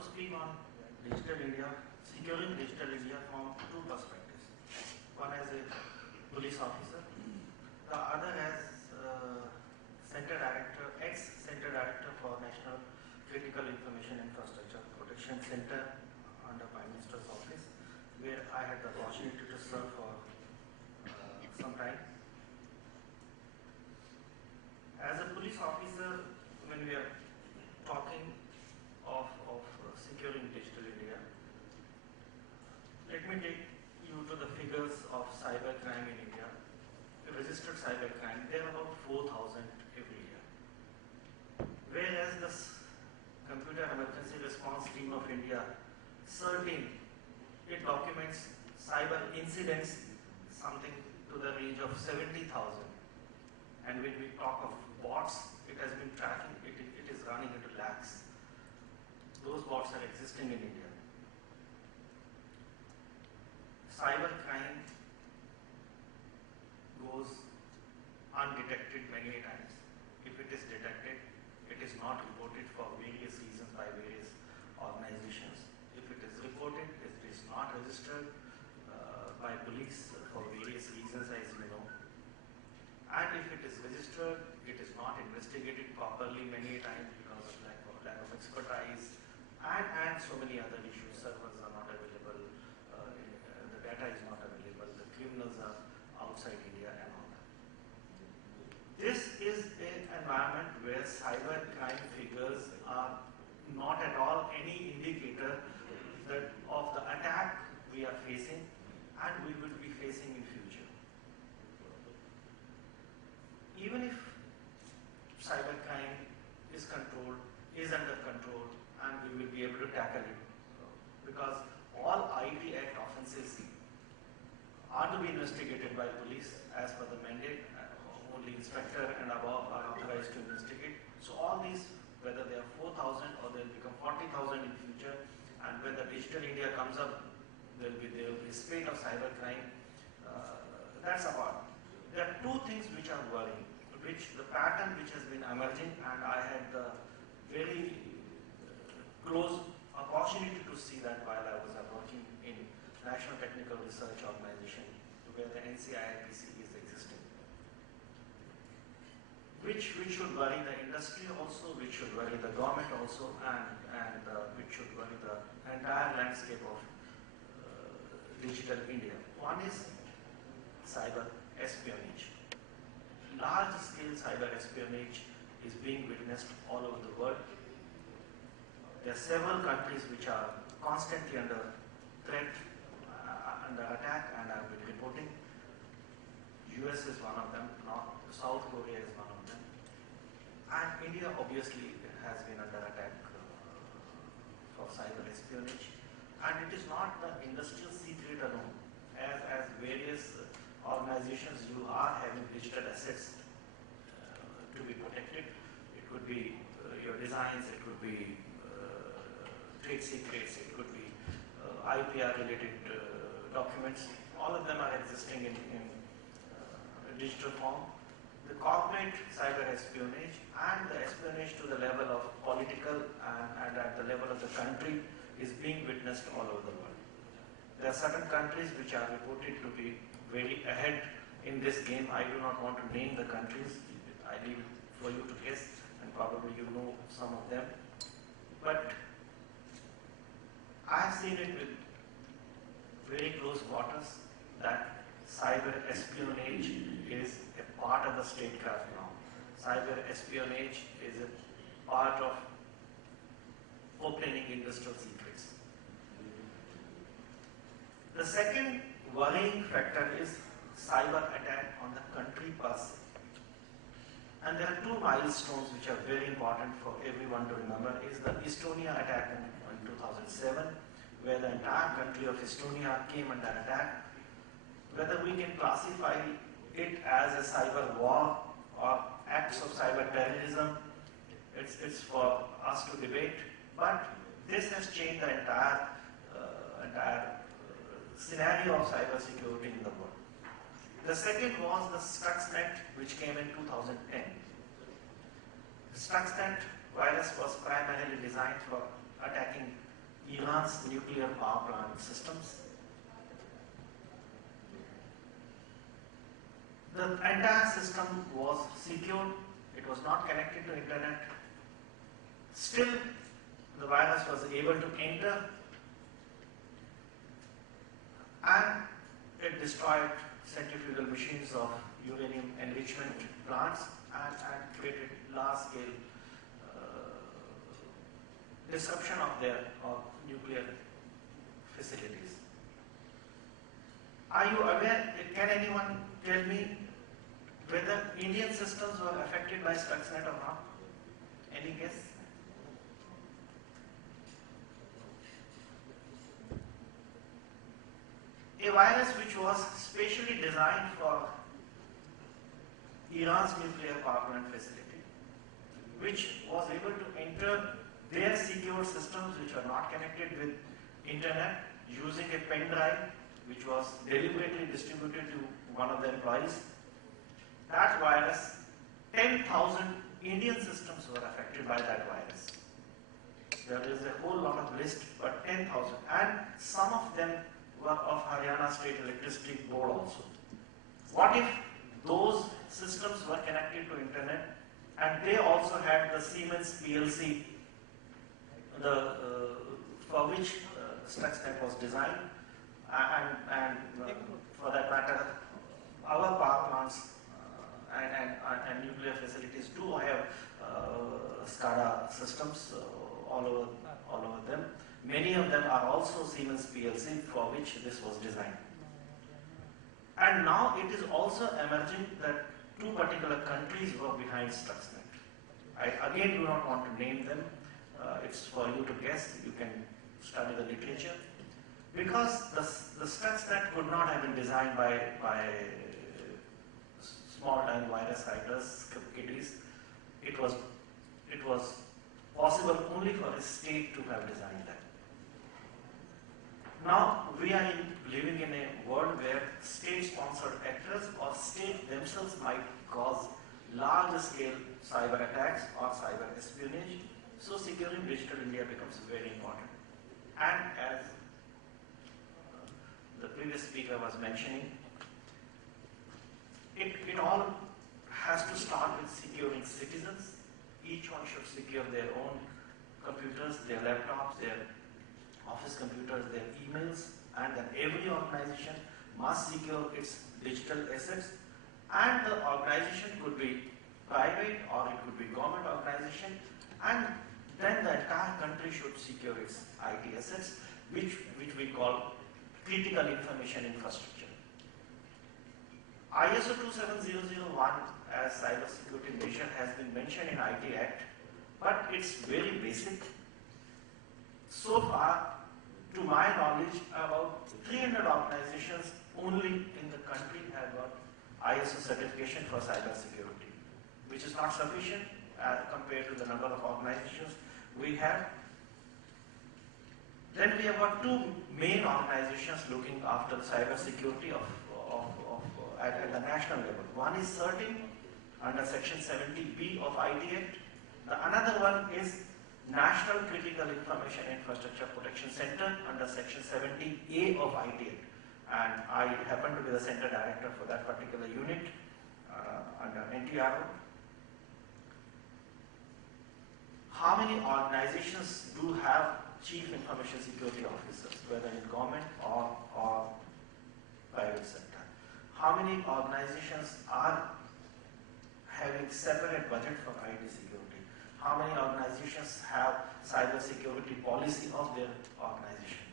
to speak on digital India, securing digital India from two perspectives. One as a police officer, the other as Center Director, ex-Center Director for National Critical Information Infrastructure Protection Center under Prime Minister's office, where I had the opportunity to serve for some time. As a police officer, when we are talking of securing digital India, let me take you to the figures of cybercrime in India. Registered cybercrime, there are about 4,000 every year. Whereas the Computer Emergency Response Team of India, CERTIN, it documents cyber incidents something to the range of 70,000. And when we talk of bots, it has been tracking, it is running into lakhs. Those bots are existing in India. Cybercrime goes undetected many times. If it is detected, it is not reported for various reasons by various organizations. If it is reported, it is not registered by police for various reasons, as you know. And if it is registered, it is not investigated properly many times because of lack of expertise and so many other issues. Servers are not available, the data is not available, the criminals are outside India and all that. This is an environment where cybercrime figures are not at all any indicator that of the attack we are facing and we will be facing in future. Even if cybercrime is controlled, is under control, and we will be able to tackle it, because all IT Act offences are to be investigated by police as per the mandate. Only inspector and above are authorized to investigate. So all these, whether they are 4,000 or they will become 40,000 in future, and when the digital India comes up, there will be a spate of cybercrime. That's apart. There are two things which are worrying, which the pattern which has been emerging, and I had the very close opportunity to see that while I was working in National Technical Research Organization, where the NCIIPC is existing. Which should worry the industry also, which should worry the government also, and which should worry the entire landscape of digital India. One is cyber espionage. Large-scale cyber espionage is being witnessed all over the world. There are several countries which are constantly under threat, under attack, and have been reporting. US is one of them, South Korea is one of them. And India obviously has been under attack for cyber espionage. And it is not the industrial secret alone. As various organizations, you are having digital assets to be protected. It could be your designs, it could be trade secrets, it could be IPR related documents. All of them are existing in digital form. The corporate cyber espionage and the espionage to the level of political and at the level of the country is being witnessed all over the world. There are certain countries which are reported to be very ahead in this game. I do not want to name the countries. I leave it for you to guess, and probably you know some of them. But I have seen it with very close quarters that cyber espionage is a part of the statecraft now. Cyber espionage is a part of opening industrial secrets. The second worrying factor is cyber attack on the country per se. And there are two milestones which are very important for everyone to remember. Is the Estonia attack in 2007, where the entire country of Estonia came under attack. Whether we can classify it as a cyber war or acts of cyber terrorism, it's for us to debate. But this has changed the entire scenario of cyber security in the world. The second was the Stuxnet, which came in 2010. The Stuxnet virus was primarily designed for attacking Iran's nuclear power plant systems. The entire system was secured, it was not connected to internet. Still, the virus was able to enter and it destroyed centrifugal machines of uranium enrichment plants and created large-scale disruption of their nuclear facilities. Are you aware, can anyone tell me whether Indian systems were affected by Stuxnet or not? Any guess? A virus which was specially designed for Iran's nuclear power plant facility, which was able to enter their secure systems which are not connected with internet using a pen drive which was deliberately distributed to one of the employees. That virus, 10,000 Indian systems were affected by that virus. There is a whole lot of list, but 10,000, and some of them were of Haryana State Electricity Board also. What if those systems were connected to internet and they also had the Siemens PLC for which Stuxnet was designed, and for that matter, our power plants and nuclear facilities do have SCADA systems all over them. Many of them are also Siemens PLC for which this was designed. And now it is also emerging that two particular countries were behind Stuxnet. I again do not want to name them. It's for you to guess. You can study the literature. Because the Stuxnet could not have been designed by small-time virus writers, kiddies. It was possible only for a state to have designed that. Now we are living in a world where state-sponsored actors or state themselves might cause large-scale cyber attacks or cyber espionage. So securing digital India becomes very important. And as the previous speaker was mentioning, it all has to start with securing citizens. Each one should secure their own computers, their laptops, their office computers, their emails, and then every organization must secure its digital assets. And the organization could be private or it could be government organization, and then the entire country should secure its IT assets, which we call critical information infrastructure. ISO 27001 as cybersecurity measure has been mentioned in IT Act, but it's very basic. So far, to my knowledge, about 300 organizations only in the country have got ISO certification for cybersecurity, which is not sufficient compared to the number of organizations we have. Then we have got two main organizations looking after cybersecurity at the national level. One is CERTIN under Section 70B of IT Act. The another one is National Critical Information Infrastructure Protection Center under Section 70A of IT Act. And I happen to be the center director for that particular unit under NTRO. How many organizations do have chief information security officers, whether in government or private sector? How many organizations are having separate budget for IT security? How many organizations have cyber security policy of their organization?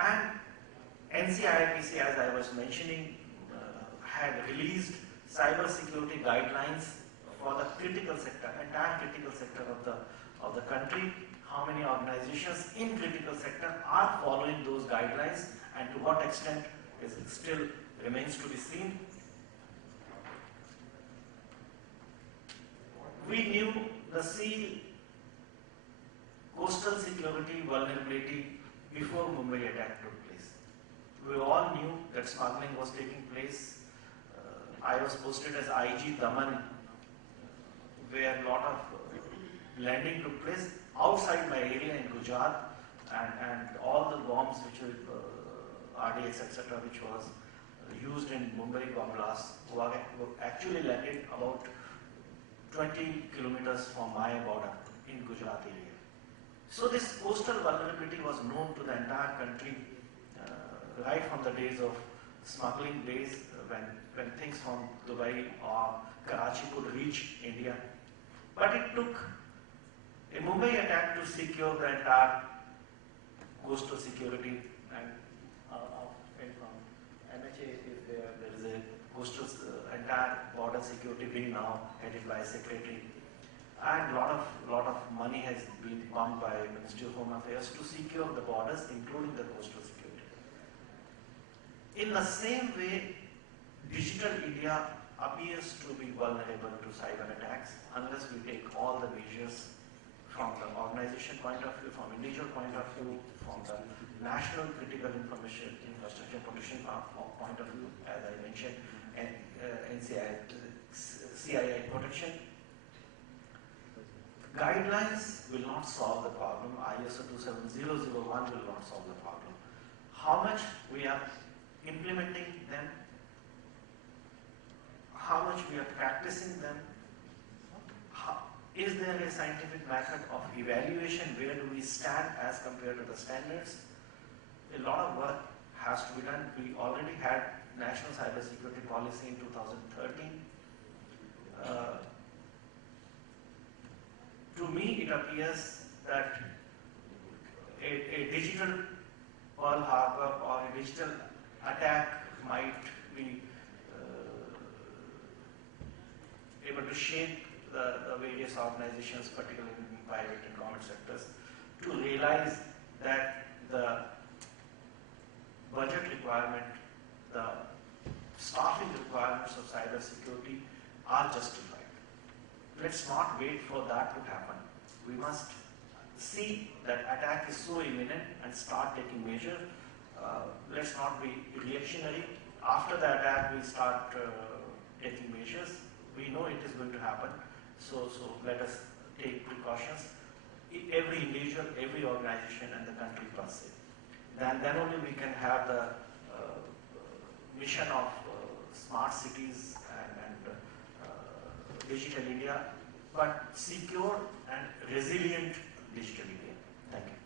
And NCIRPC, as I was mentioning, had released cyber security guidelines for the critical sector, entire critical sector of the country. How many organizations in critical sector are following those guidelines, and to what extent is still remains to be seen. We knew the sea coastal security vulnerability before Mumbai attack took place. We all knew that smuggling was taking place. I was posted as IG Daman, where a lot of landing took place outside my area in Gujarat, and all the bombs which were RDX, etc., which was used in Mumbai bomb blast, were actually landed about 20 kilometers from my border in Gujarat area. So this coastal vulnerability was known to the entire country right from the days of smuggling days, when things from Dubai or Karachi could reach India. But it took a Mumbai attack to secure the entire coastal security, and from MHA is there. There is a coastal entire border security being now headed by a secretary, and lot of money has been pumped by Ministry of Home Affairs to secure the borders, including the coastal security. In the same way, digital India appears to be vulnerable to cyber attacks unless we take all the measures from the organization point of view, from individual point of view, from the national critical information infrastructure protection point of view, as I mentioned, and CII protection. Guidelines will not solve the problem. ISO 27001 will not solve the problem. How much we are implementing them, how much we are practicing them, is there a scientific method of evaluation? Where do we stand as compared to the standards? A lot of work has to be done. We already had National Cybersecurity Policy in 2013. To me, it appears that a digital Pearl Harbor or a digital attack might be able to shape the various organizations, particularly in private and government sectors, to realize that the budget requirement, the staffing requirements of cyber security are justified. Let's not wait for that to happen. We must see that attack is so imminent and start taking measure. Let's not be reactionary. After the attack, we start taking measures. We know it is going to happen. So let us take precautions. Every individual, every organization, and the country per se. Then only we can have the mission of smart cities and digital India, but secure and resilient digital India. Thank you.